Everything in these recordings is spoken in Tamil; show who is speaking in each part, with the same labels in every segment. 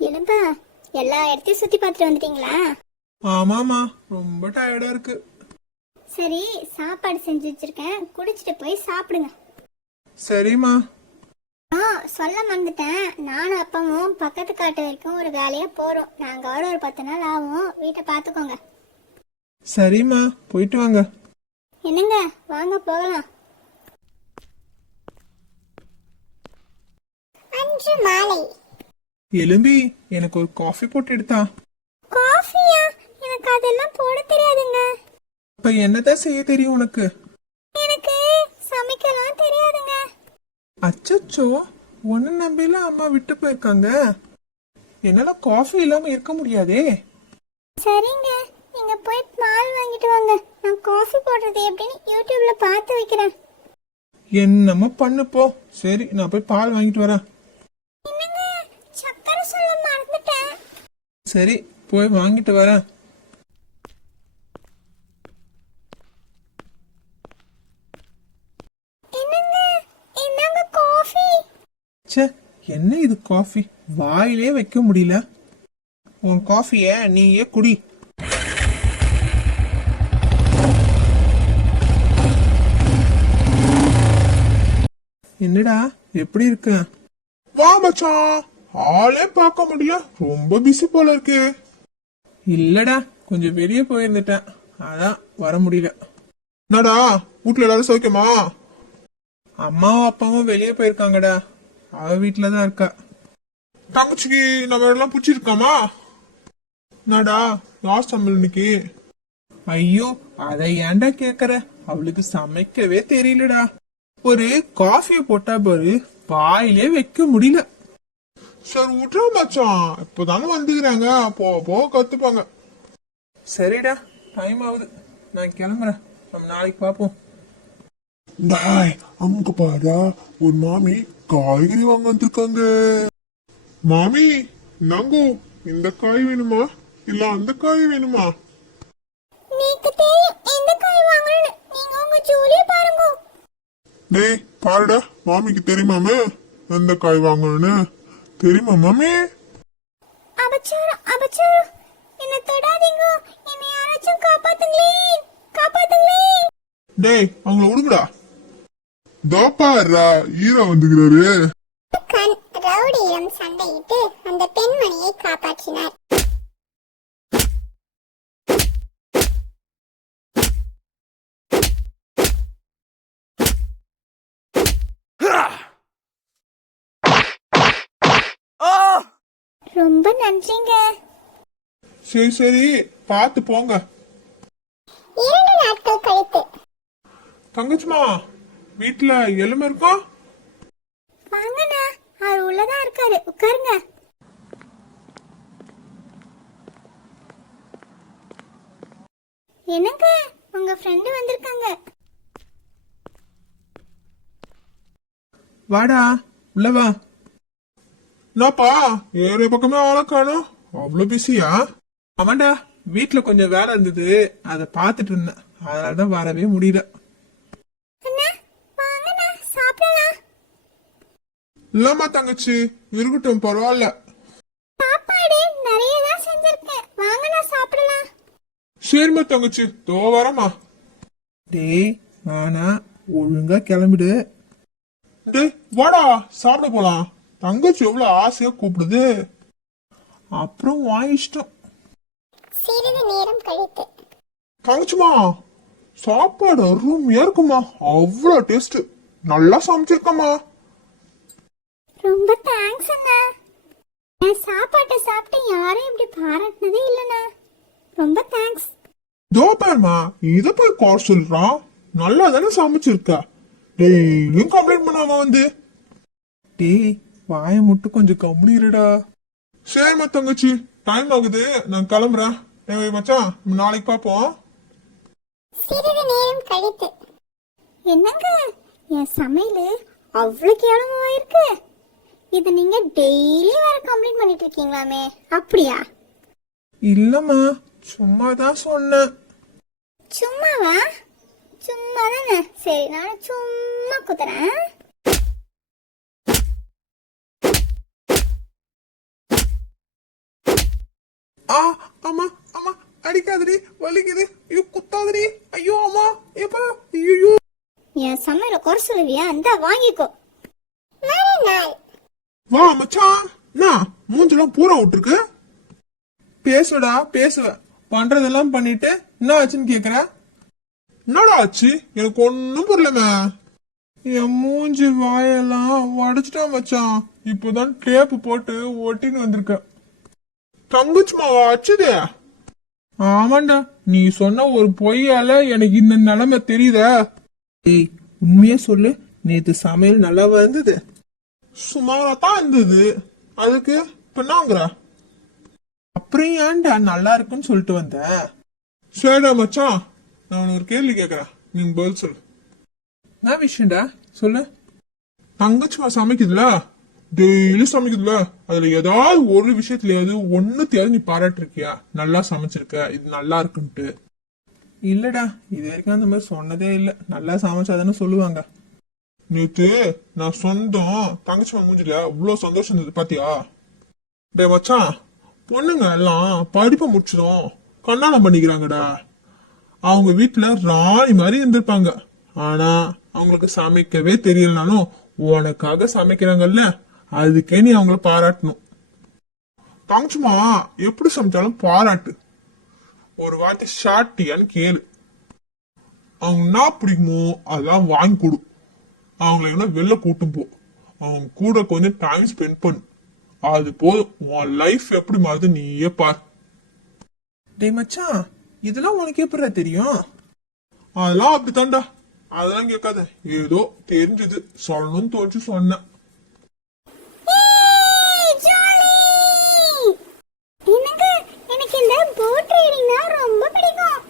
Speaker 1: என்னப்பா எல்லா இடத்தையும் சுத்தி பார்த்துட்டு வந்துட்டீங்களா?
Speaker 2: ஆமாமா ரொம்ப டயர்டா இருக்கு.
Speaker 1: சரி சாப்பாடு செஞ்சு வச்சிருக்கேன். குடிச்சிட்டு போய் சாப்பிடுங்க.
Speaker 2: சரிம்மா.
Speaker 1: ஆ சொல்ல மறந்துட்டேன். நானும் அப்பாவும் பக்கத்து காட்டு வரைக்கும் ஒரு வேலையா போறோம். நாங்க வர ஒரு பத்து நாள் ஆகும். வீட்டை பார்த்துக்கோங்க.
Speaker 2: சரிம்மா போயிட்டு வாங்க.
Speaker 1: என்னங்க? வாங்க போகலாம். அன்று மாலை.
Speaker 2: எலும்பி எனக்கு ஒரு காஃபி போட்டு எடுத்தா.
Speaker 1: காஃபியா எனக்கு அதெல்லாம் போட தெரியாதுங்க.
Speaker 2: இப்ப என்னதான் செய்ய தெரியும் உனக்கு?
Speaker 1: எனக்கு சமைக்கலாம் தெரியாதுங்க.
Speaker 2: அச்சச்சோ. ஒன்னு நம்பில அம்மா விட்டு போயிருக்காங்க. என்னால காஃபி இல்லாம இருக்க முடியாதே.
Speaker 1: சரிங்க. நீங்க போய் பால் வாங்கிட்டு வாங்க. நான் காஃபி போடுறது எப்படின்னு யூடியூப்ல பார்த்து வைக்கிறேன்.
Speaker 2: என்னமோ பண்ணு போ. சரி நான் போய் பால் வாங்கிட்டு வரேன்.
Speaker 1: என்னங்க? சக்கரை சொல்ல மறந்துட்டேன்.
Speaker 2: சரி போய் வாங்கிட்டு வரேன்
Speaker 1: என்னங்க இந்தாங்க காஃபி
Speaker 2: ச்சே என்ன இது காஃபி வாயிலே வைக்க முடியல. உன் காஃபிய நீயே குடி. என்னடா எப்படி இருக்க? வா மச்சான். ஆளே பார்க்க முடியல. ரொம்ப பிஸி போல இருக்கு. இல்லடா கொஞ்சம் வெளியே போயிருந்துட்டேன். அதான் வர முடியல. என்னடா வீட்ல எல்லாரும் சௌக்கியமா? அம்மாவும் அப்பாவும் வெளியே போயிருக்காங்கடா. அவ வீட்டில தான் இருக்கா. தங்கச்சிக்கு நம்ம எல்லாம் பிடிச்சிருக்காமா? என்னடா லாஸ்ட் சமையல் இன்னைக்கு? ஐயோ அதை ஏன்டா கேக்குற? அவளுக்கு சமைக்கவே தெரியலடா. ஒரு காஃபிய போட்டா பாரு வாயிலே வைக்க முடியல. சரி விட்றா மச்சான். இப்போதானே வந்துக்கிறாங்க. போ போ கத்துப்பாங்க. சரிடா டைம் ஆகுது. நான் கிளம்புறேன். நம்ம நாளைக்கு பார்ப்போம்
Speaker 3: டாய் அங்க பாரா ஒரு மாமி காய்கறி வாங்க வந்திருக்காங்க. மாமி நாங்கோ இந்த காய் வேணுமா? இல்ல அந்த காய் வேணுமா? டேய் பாருடா மாமிக்கு தெரியுமாமே எந்த காய் வாங்கணும்னு. தெரியுமா மாமி?
Speaker 1: அபச்சாரம் அபச்சாரம். என்ன தொடாதீங்க. என்னை யாராச்சும் காப்பாத்துங்களே காப்பாத்துங்களே
Speaker 3: டேய் அவங்கள விடுங்கடா தோப்பாரா ஈரா வந்துக்கிறாரு.
Speaker 1: கண் ரவுடியிடம் சண்டையிட்டு அந்த பெண்மணியை காப்பாற்றினார். ரொம்ப நன்றிங்க.
Speaker 2: சரி சரி பார்த்து போங்க.
Speaker 1: இரண்டு நாட்கள் கழித்து.
Speaker 2: தங்கச்சிமா. வீட்டுல எலும்பு இருக்கா?
Speaker 1: வாங்கண்ணா அவர் உள்ளதா இருக்காரு. உட்காருங்க. என்னங்க உங்க ஃப்ரெண்டு வந்திருக்காங்க.
Speaker 2: வாடா உள்ள வா. என்னப்பா ஏற பக்கமே ஆள காணும். அவ்வளவு பிஸியா? ஆமாண்டா வீட்டுல கொஞ்சம் வேலை இருந்தது. அதை பார்த்துட்டு இருந்தேன். அதனாலதான் வரவே முடியல
Speaker 1: அண்ணா வாங்கண்ணா சாப்பிடலாம்
Speaker 2: இல்லம்மா தங்கச்சி இருக்கட்டும் பரவாயில்ல.
Speaker 1: சாப்பாடு நிறைய தான் செஞ்சிருக்கேன். வாங்கண்ணா சாப்பிடலாம்.
Speaker 2: சரிம்மா தங்கச்சி. தோ வரமா டேய் நானா ஒழுங்கா கிளம்பிடு. டேய் வாடா சாப்பிட போலாம். தங்கச்சி எவ்வளவு ஆசையா கூப்பிடுது. அப்புறம் வாங்கிச்சிட்டோம்
Speaker 1: சிறிது நேரம் கழித்து.
Speaker 2: தங்கச்சிமா சாப்பாடு அருமையா இருக்குமா அவ்வளோ டேஸ்ட் நல்லா சமைச்சிருக்கம்மா.
Speaker 1: ரொம்ப தேங்க்ஸ் அண்ணா. என் சாப்பாட்டை சாப்பிட்டு யாரும் இப்படி பாராட்டினதே இல்லைண்ணா. ரொம்ப தேங்க்ஸ்
Speaker 2: தோப்பாருமா இத போய் கார் சொல்றான் நல்லா தானே சமைச்சிருக்க. டெய்லியும் கம்ப்ளைண்ட் பண்ணாம வந்து. டேய் வாய மட்டும் கொஞ்சம் கம்முனிருடா. சரிம்மா தங்கச்சி. டைம் ஆகுது. நான் கிளம்புறேன். ஏய் மச்சான் நாளைக்கு பார்ப்போம்
Speaker 1: சிறிது நேரம் கழித்து. என்னங்க? என் சமையல் அவ்வளோ கேவலமா இருக்கு இது நீங்க டெய்லி வேற கம்ப்ளைண்ட் பண்ணிட்டு இருக்கீங்களாமே. அப்படியா?
Speaker 3: இல்லம்மா சும்மா தான் சொன்னேன்
Speaker 1: சும்மாவா? சும்மா தானே சரி நான் சும்மா குத்துறேன்.
Speaker 3: ஆ அம்மா அம்மா அடிக்காதடி வலிக்குது. ஐயோ குத்தாதடி. ஐயோ அம்மா ஏப்பா ஐயோ
Speaker 1: என் சமையல குறை சொல்லுவியா? இந்த வாங்கிக்கோ.
Speaker 3: வா மச்சான். நான் மூஞ்செல்லாம் பூரா விட்டுருக்கு. பேசுடா பேசுவேன் பண்றதெல்லாம் பண்ணிட்டு என்ன ஆச்சுன்னு கேக்குற? என்னடா ஆச்சு? எனக்கு ஒன்னும் புரியலமே என் மூஞ்சி வாயெல்லாம் உடைச்சிட்டான் மச்சான். இப்போதான் டேப்பு போட்டு ஒட்டின்னு வந்திருக்க. தங்கச்சி மாவா ஆச்சுதே ஆமாண்டா நீ சொன்ன ஒரு பொய்யால எனக்கு இந்த நிலைமை தெரியுதா. ஏய் உண்மையே சொல்லு. நேத்து சமையல் நல்லா இருந்தது சுமாரா தான் இருந்தது. அதுக்கு இப்ப என்னங்கிற அப்புறம் ஏன்டா நல்லா இருக்குன்னு சொல்லிட்டு வந்தேன் சரிடா மச்சான் நான் ஒரு கேள்வி கேட்குறேன் நீங்க பதில் சொல்லு. என்ன விஷயம்டா? சொல்லு. தங்கச்சிமா சமைக்குதுல? டெய்லி சமைக்குதுல? அதுல ஏதாவது ஒரு விஷயத்துலயாவது ஒண்ணுத்தையாவது நீ பாராட்டிருக்கியா? நல்லா சமைச்சிருக்க இது நல்லா இருக்குன்ட்டு. இல்லடா இது வரைக்கும் அந்த மாதிரி சொன்னதே இல்லை. நல்லா சமைச்சாதானே சொல்லுவாங்க. நேத்து நான் சொந்தம் தங்கச்சி மூஞ்சில இவ்வளவு சந்தோஷம் இருந்தது பாத்தியா? டே மச்சான் பொண்ணுங்க எல்லாம் படிப்பை முடிச்சிடும். கண்ணாடம் பண்ணிக்கிறாங்கடா. அவங்க வீட்டுல ராணி மாதிரி இருந்திருப்பாங்க. ஆனா அவங்களுக்கு சமைக்கவே தெரியலனாலும் உனக்காக சமைக்கிறாங்கல்ல அதுக்கே நீ அவங்கள பாராட்டணும். தங்கச்சிமா எப்படி சமைச்சாலும் பாராட்டு. ஒரு வாட்டி ஷார்ட்டியான்னு கேளு. அவங்க என்ன பிடிக்குமோ அதெல்லாம் வாங்கி கொடு. அவங்கள எவ்வளோ வெளில கூட்டும் போ. அவங்க கூட கொஞ்சம் டைம் ஸ்பெண்ட் பண்ணு. அது போதும். உன் லைஃப் எப்படி மாறுது நீயே பார். டேய் மச்சான் இதெல்லாம் உனக்கு எப்படிடா தெரியும்? அதெல்லாம் அப்படித்தான்டா. அதெல்லாம் கேட்காத. ஏதோ தெரிஞ்சது. சொல்லணும்னு தோணுச்சு சொன்னேன்
Speaker 1: எனக்கு எனக்கு இந்த போட் ரைடிங்னா ரொம்ப பிடிக்கும்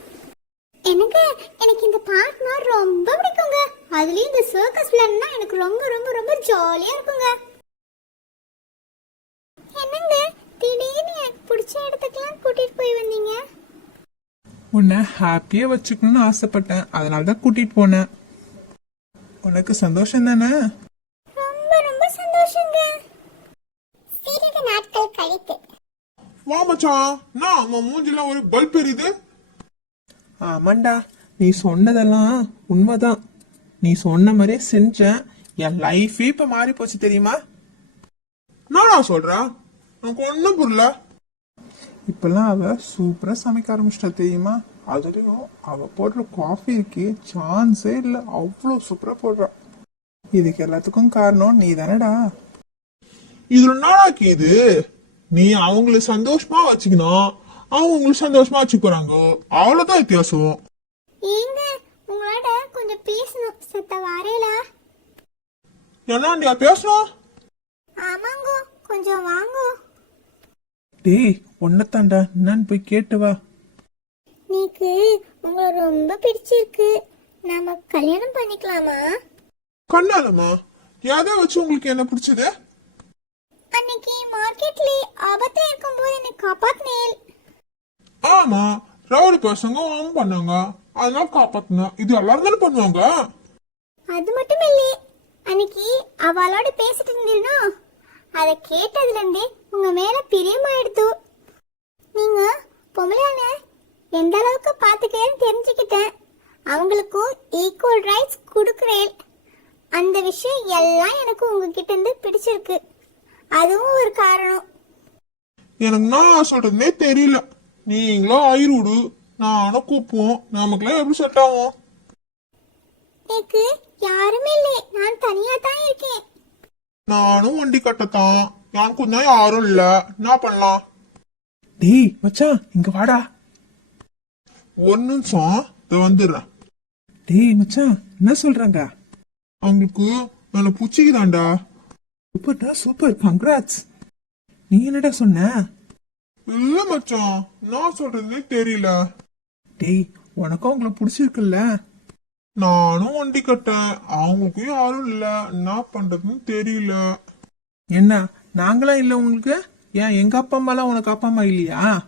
Speaker 1: எனக்கு எனக்கு இந்த பார்க்னா ரொம்ப பிடிக்குங்க அதுலயும் இந்த சர்க்கஸ் விளையாடுனா எனக்கு ரொம்ப ரொம்ப ரொம்ப ஜாலியா இருக்குங்க என்னங்க திடீர்னு எனக்கு பிடிச்ச இடத்துக்குலாம் கூட்டிட்டு போய் வந்தீங்க?
Speaker 3: உன்னை ஹாப்பியா வச்சுக்கணும்னு ஆசைப்பட்டேன். அதனால தான் கூட்டிட்டு போனேன். உனக்கு சந்தோஷம் தானே?
Speaker 1: ரொம்ப ரொம்ப சந்தோஷங்க. சிறிது நாட்கள் கழித்து.
Speaker 3: வா மச்சான். நான் உன் மூஞ்சில ஒரு பல்ப் எரியுது? ஆமாண்டா. நீ சொன்னதெல்லாம் உண்மைதான். நீ சொன்ன மாதிரியே செஞ்சேன். என் லைஃபே இப்ப மாறி போச்சு தெரியுமா? நானா சொல்றேன் எனக்கு ஒண்ணும் புரியல. இப்பெல்லாம் அவ சூப்பரா சமைக்க ஆரம்பிச்சிட்டா தெரியுமா? அதுலயும் அவ போடுற காஃபி இருக்கே சான்ஸே இல்ல அவ்வளவு சூப்பரா போடுறா. இதுக்கு எல்லாத்துக்கும் காரணம் நீ தானடா இதுல நாளாக்கி இது? நீ அவங்கள சந்தோஷமா வச்சுக்கணும். அவங்க உங்களை சந்தோஷமா வச்சுக்கிறாங்க. அவ்வளவுதான் வித்தியாசம்.
Speaker 1: ஏங்க உங்களோட கொஞ்சம் பேசணும். செத்த வாரேலா?
Speaker 3: என்னண்டியா பேசணும்
Speaker 1: ஆமாங்கோ கொஞ்சம் வாங்கோ.
Speaker 3: டேய் ஒன்னத்தாண்டா என்னன்னு போய் கேட்டு வா.
Speaker 1: நீக்கு உங்களை ரொம்ப பிடிச்சிருக்கு. நாம கல்யாணம் பண்ணிக்கலாமா?
Speaker 3: கண்ணாலம்மா யாரை வச்சு உங்களுக்கு என்ன பிடிச்சது?
Speaker 1: அன்னைக்கு மார்க்கெட்ல ஆபத்துல இருக்கும்போது என்னை காப்பாத்தினேன்
Speaker 3: ஆமா ரவுடி பசங்க அவன் பண்ணாங்க. அதனால காப்பாத்துனா இது எல்லாரும் தானே பண்ணுவாங்க?
Speaker 1: அது மட்டும் இல்ல அன்னைக்கு அவளோட பேசிட்டு இருந்தீங்கன்னா அதை கேட்டதுல இருந்தே உங்க மேல பிரியமாயிடுத்து நீங்க பொம்பளையான எந்த அளவுக்கு பாத்துக்கிறேன்னு தெரிஞ்சுக்கிட்டேன். அவங்களுக்கும் ஈக்குவல் ரைட்ஸ் கொடுக்குறேன். அந்த விஷயம் எல்லாம் எனக்கு உங்ககிட்ட இருந்து பிடிச்சிருக்கு. அதுவும் ஒரு காரணம்.
Speaker 3: எனக்கு நான் சொல்றதுனே தெரியல. நீங்களும் ஆயிரூடு நானும் கூப்புவோம். நமக்குலாம் எப்படி செட் ஆகும்?
Speaker 1: எனக்கு யாருமே இல்லை. நான் தனியா தான் இருக்கேன்.
Speaker 3: நானும் வண்டி கட்டத்தான். எனக்கும் தான் யாரும் இல்ல. என்ன பண்ணலாம்? டேய் மச்சான் இங்க வாடா. ஒரு நிமிஷம் இதோ வந்துடுறேன். டேய் மச்சான் என்ன சொல்றாங்க? அவங்களுக்கு என்ன புச்சிக்குதாண்டா? சூப்பர்டா சூப்பர். கங்க்ராட்ஸ் நீ என்னடா சொன்ன? இல்ல மச்சான். நான் சொல்றதுனே தெரியல. டேய் உனக்கும் அவங்கள பிடிச்சிருக்குல்ல. நானும் வண்டி கட்டேன். அவங்களுக்கும் யாரும் இல்ல. என்ன பண்றதுன்னு தெரியல. என்ன நாங்களாம் இல்ல உங்களுக்கு? ஏன் எங்க அப்பா அம்மாலாம் உனக்கு அப்பா அம்மா இல்லையா?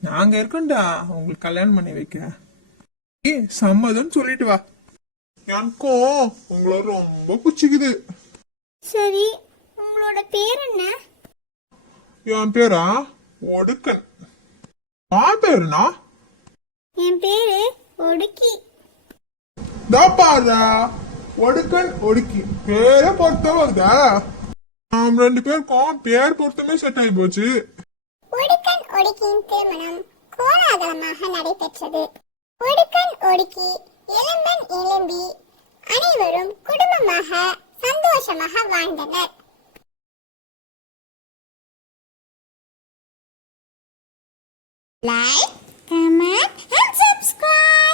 Speaker 2: நாங்க இருக்கோம்டா. உங்களுக்கு கல்யாணம் பண்ணி வைக்க. ஏய் சம்மதம் சொல்லிட்டு வா.
Speaker 3: எனக்கும் உங்களை ரொம்ப பிடிச்சிக்குது.
Speaker 4: சரி உங்களோட பேர் என்ன?
Speaker 3: என் பேரா? ஒடுக்கன்.
Speaker 2: மா பேருனா
Speaker 4: என் பேரு ஒடுக்கி.
Speaker 3: ஒடுக்கன் ஒடுக்கி. பேரே பொறுத்தவதா நாம் ரெண்டு பேருக்கும் பேர் பொருத்தமே செட் ஆகி போச்சு.
Speaker 4: ஒடுக்கன் ஒடுக்கியின் திருமணம் கோலாகலமாக நடைபெற்றது. ஒடுக்கன் ஒடுக்கி எலும்பன் எலும்பி அனைவரும் குடும்பமாக சந்தோஷமாக வாழ்ந்தனர். Like, comment and subscribe!